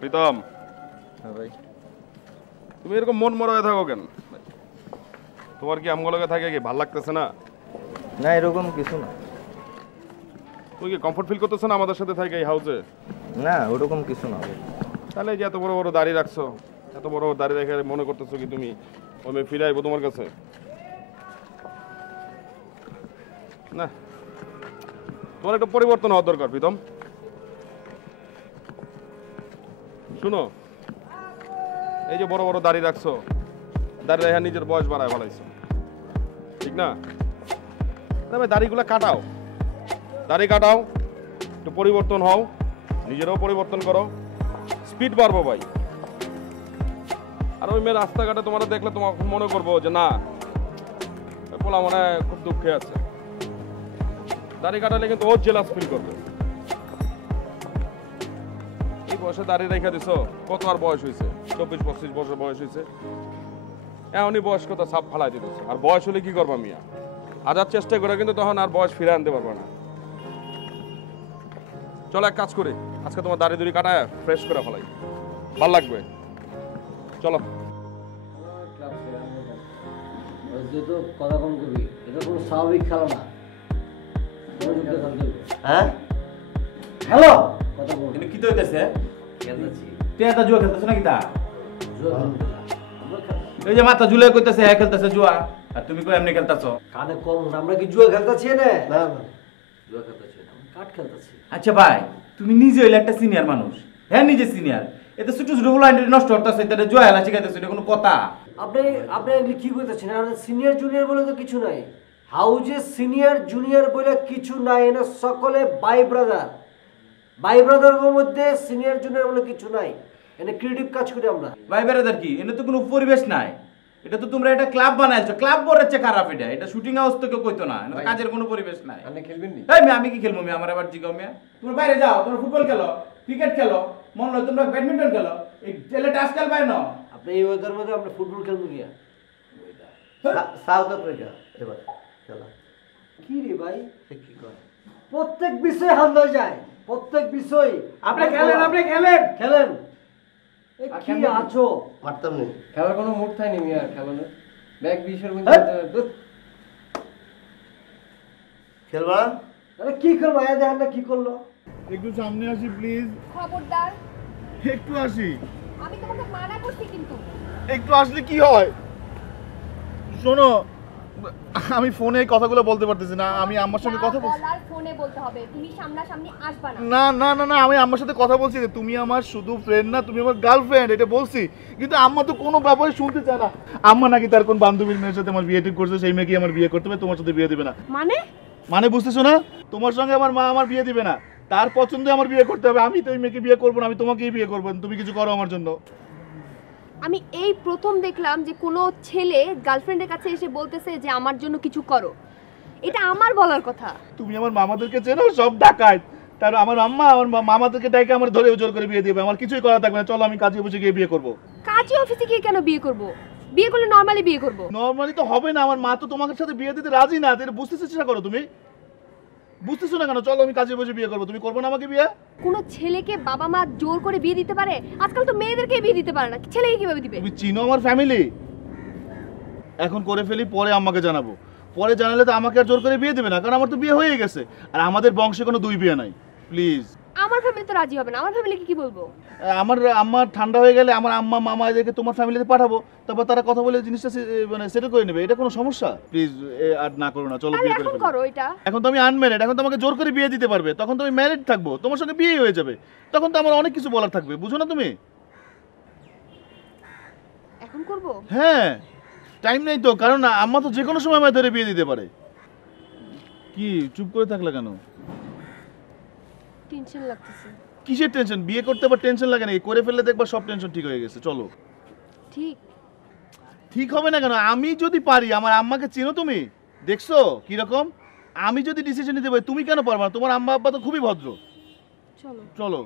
প্রীতম, হ্যাঁ ভাই। তুমি এরকম মন মরা হয়ে থাকো কেন? তোমার কি আমগুলোকে থাকে কি ভাল লাগতেছে না? না এরকম কিছু না। তুমি কি কমফোর্ট ফিল করতেছো না আমাদের সাথে থাকে এই হাউসে? না ওরকম কিছু না ভাই। তাহলে যে এত বড় বড় দাড়ি রাখছো, এত বড় বড় দাড়ি রেখে মনে করতেছো কি তুমি ওই ফিরে আইবো তোমার কাছে? না, তোমার একটা পরিবর্তন হওয়ার দরকার প্রীতম। শুনো, এই যে বড় বড় দাড়ি রাখছো, দাড়ি রেখে নিজের বয়স বাড়ায় ফেলাইছো, ঠিক না? তবে দাড়িগুলো কাটাও, দাড়ি কাটাও, একটু পরিবর্তন হও, নিজেরাও পরিবর্তন করো, স্পিড বাড়বো ভাই। আর ওই মেয়ে রাস্তাঘাটে তোমার দেখলে তোমার মনে করবো যে না, পোলা মনে হয় খুব দুঃখে আছে। দাড়ি কাটালে কিন্তু ও জেলাস ফিল করবে। এই বয়সে দাড়ি রেখে দিছো, কত আর বয়স হয়েছে? 24-25 বছর বয়স হয়েছে। এমনই বয়স্কতা সাপ ফালাই দিতেছে। আর বয়স হলে কি করবা মিয়া? হাজার চেষ্টা করে কিন্তু তখন আর বয়স ফিরে আনতে পারবে না। চলো এক কাজ করি, আজকে তোমার দাড়ি দুড়ি কাটায় ফ্রেশ করে ফেলাই, ভাল লাগবে। চলো। যেহেতু কথা কম করবি, এটা কোনো স্বাভাবিক খেলা না। হ্যাঁ হ্যালো, কথা বল। কি তো হইতেছে? খেলতেছি। তুই এটা জুয়া খেলতেছ নাকি তা? জুয়া খেলতে না। আমরা এই যে মাথা ঝুলে কইতেছে হ্যাঁ খেলতেছে জুয়া, আর তুমি কই এমনি খেলতেছ? কানে কম না, আমরা কি জুয়া খেলতেছি না? না না, জুয়া খেলতেছি না, আমরা কাঠ খেলতেছি। আচ্ছা ভাই, তুমি নিজে হইলে একটা সিনিয়র মানুষ, হ্যাঁ নিজে সিনিয়র, এতে ছোট ছোট গুলো নষ্ট করতেছে, এটা জুয়া খেলা শিখাইতেছে, এটা কোনো কথা? আপনি আপনি এগুলি কি করতেছেন? আর সিনিয়র জুনিয়র বলে তো কিছু নাই। হাউজে সিনিয়র জুনিয়র বলে কিছু নাই, এনে সকলে বাই ব্রাদার। বাই ব্রাদারের মধ্যে সিনিয়র জুনিয়র বলে কিছু নাই। এনে ক্রিয়েটিভ কাজ করি আমরা। ভাই বেড়াদার কি, এটা তো কোনো পরিবেশ নাই, এটা তো তোমরা একটা ক্লাব বানাইছো, ক্লাব বড় হচ্ছে খারাপ, এটা এটা শুটিং হাউস তো কেউ কইতো না, এটা তো কাজের কোনো পরিবেশ নাই। আপনি খেলবেন নি? এই আমি কি খেলবো? আমি আমার আবার জিগাও মিয়া, তোমরা বাইরে যাও, তোমরা ফুটবল খেলো, ক্রিকেট খেলো, মন হয় তোমরা ব্যাডমিন্টন খেলো, এই ছেলে টাস খেল পায় না। আপনি এই ওয়েদার মধ্যে আমরা ফুটবল খেলবো গিয়া? সাউথ আফ্রিকা এবার খেলা। কি রে ভাই, কি করে প্রত্যেক বিষয় হান্দার যায়, প্রত্যেক বিষয়। আপনি খেলেন, আপনি খেলেন। খেলেন। এ কি আছো? পারতাম না। খেলার কোনো মুড থাই নি মিয়া, খেলো না ব্যাগ 20-এর মধ্যে হেৎ। খেলবা? আরে কি করবো? আয়া দেখেন না কি করলো। একটু সামনে আসি প্লিজ। খবরদার, একটু আসি। আমি তোমাকে মানা করছি কিন্তু। একটু আসলে কি হয় শোনো, আমি ফোনে এই কথাগুলো বলতে পারতেছি না। আমি আম্মার সঙ্গে কথা বলছি। বলার ফোনে বলতে হবে, তুমি সামনাসামনি আসবা না। না না না না, আমি আম্মার সাথে কথা বলছি। তুমি আমার শুধু ফ্রেন্ড না, তুমি আমার গার্লফ্রেন্ড, এটা বলছি। কিন্তু আম্মা তো কোনো ব্যাপারে শুনতে চায় না। আম্মা নাকি তার কোন বান্ধবীর মেয়ের সাথে আমার বিয়ে ঠিক করছে, সেই মেয়েকে আমার বিয়ে করতে হবে, তোমার সাথে বিয়ে দিবে না। মানে মানে বুঝতেছো না? তোমার সঙ্গে আমার মা আমার বিয়ে দিবে না, তার পছন্দে আমার বিয়ে করতে হবে। আমি তো ওই মেয়েকে বিয়ে করবো না, আমি তোমাকেই বিয়ে করবো। তুমি কিছু করো আমার জন্য। আমি এই প্রথম দেখলাম যে কোনো ছেলে গার্লফ্রেন্ডের কাছে এসে বলতেছে যে আমার জন্য কিছু করো। এটা আমার বলার কথা। তুমি আমার মামাদেরকে চেনো, সব ডাকায়। তার আমার আম্মা আমার মামাদেরকে ডাকে আমার ধরে জোর করে বিয়ে দিবে। আমার কিছুই করা থাকবে না, চলো আমি কাজে বসে গিয়ে বিয়ে করবো। কাজে অফিসে গিয়ে কেন বিয়ে করব? বিয়ে করলে নরমালি বিয়ে করব। নরমালি তো হবে না, আমার মা তো তোমার সাথে বিয়ে দিতে রাজি না। এটা বুঝতে চেষ্টা করো। তুমি বুঝতেছো না কেন? চলো আমি কাজে বসে বিয়ে করবো। তুমি করবো না আমাকে বিয়ে? কোনো ছেলেকে বাবা মা জোর করে বিয়ে দিতে পারে? আজকাল তো মেয়েদেরকে বিয়ে দিতে পারে না, ছেলেকে কিভাবে দিবে? তুমি চিনো আমার ফ্যামিলি। এখন করে ফেলি, পরে আম্মাকে জানাবো। পরে জানালে তো আমাকে আর জোর করে বিয়ে দেবে না, কারণ আমার তো বিয়ে হয়ে গেছে। আর আমাদের বংশে কোনো দুই বিয়ে নাই। প্লিজ। আমার ফ্যামিলি তো রাজি হবে না। আমার ফ্যামিলিকে কি বলবো? আমার আম্মা ঠান্ডা হয়ে গেলে আমার আম্মা মামা এদেরকে তোমার ফ্যামিলিতে পাঠাবো, তারপর তারা কথা বলে জিনিসটা মানে সেটেল করে নেবে। এটা কোনো সমস্যা? প্লিজ আর না করো না, চলো তাহলে বিয়ে করে এখন ফেলি। করো এটা। এখন তো আমি আনম্যারিড, এখন তো আমাকে জোর করে বিয়ে দিতে পারবে। তখন তো আমি ম্যারিড থাকবো, তোমার সঙ্গে বিয়ে হয়ে যাবে। তখন তো আমার অনেক কিছু বলার থাকবে, বুঝো না তুমি? এখন করব? হ্যাঁ, টাইম নেই তো, কারণ আম্মা তো যে কোনো সময় আমায় ধরে বিয়ে দিতে পারে। কি চুপ করে থাকলে কেন? টেনশন লাগতেছে। কিসের টেনশন? বিয়ে করতে আবার টেনশন লাগে নাকি? করে ফেললে দেখবা সব টেনশন ঠিক হয়ে গেছে। চলো। ঠিক ঠিক হবে না কেন? আমি যদি পারি, আমার আম্মাকে চেনো তুমি, দেখছো কিরকম? আমি যদি ডিসিশন নিতে পারি, তুমি কেন পারবা না? তোমার আম্মা আব্বা তো খুবই ভদ্র। চলো। চলো।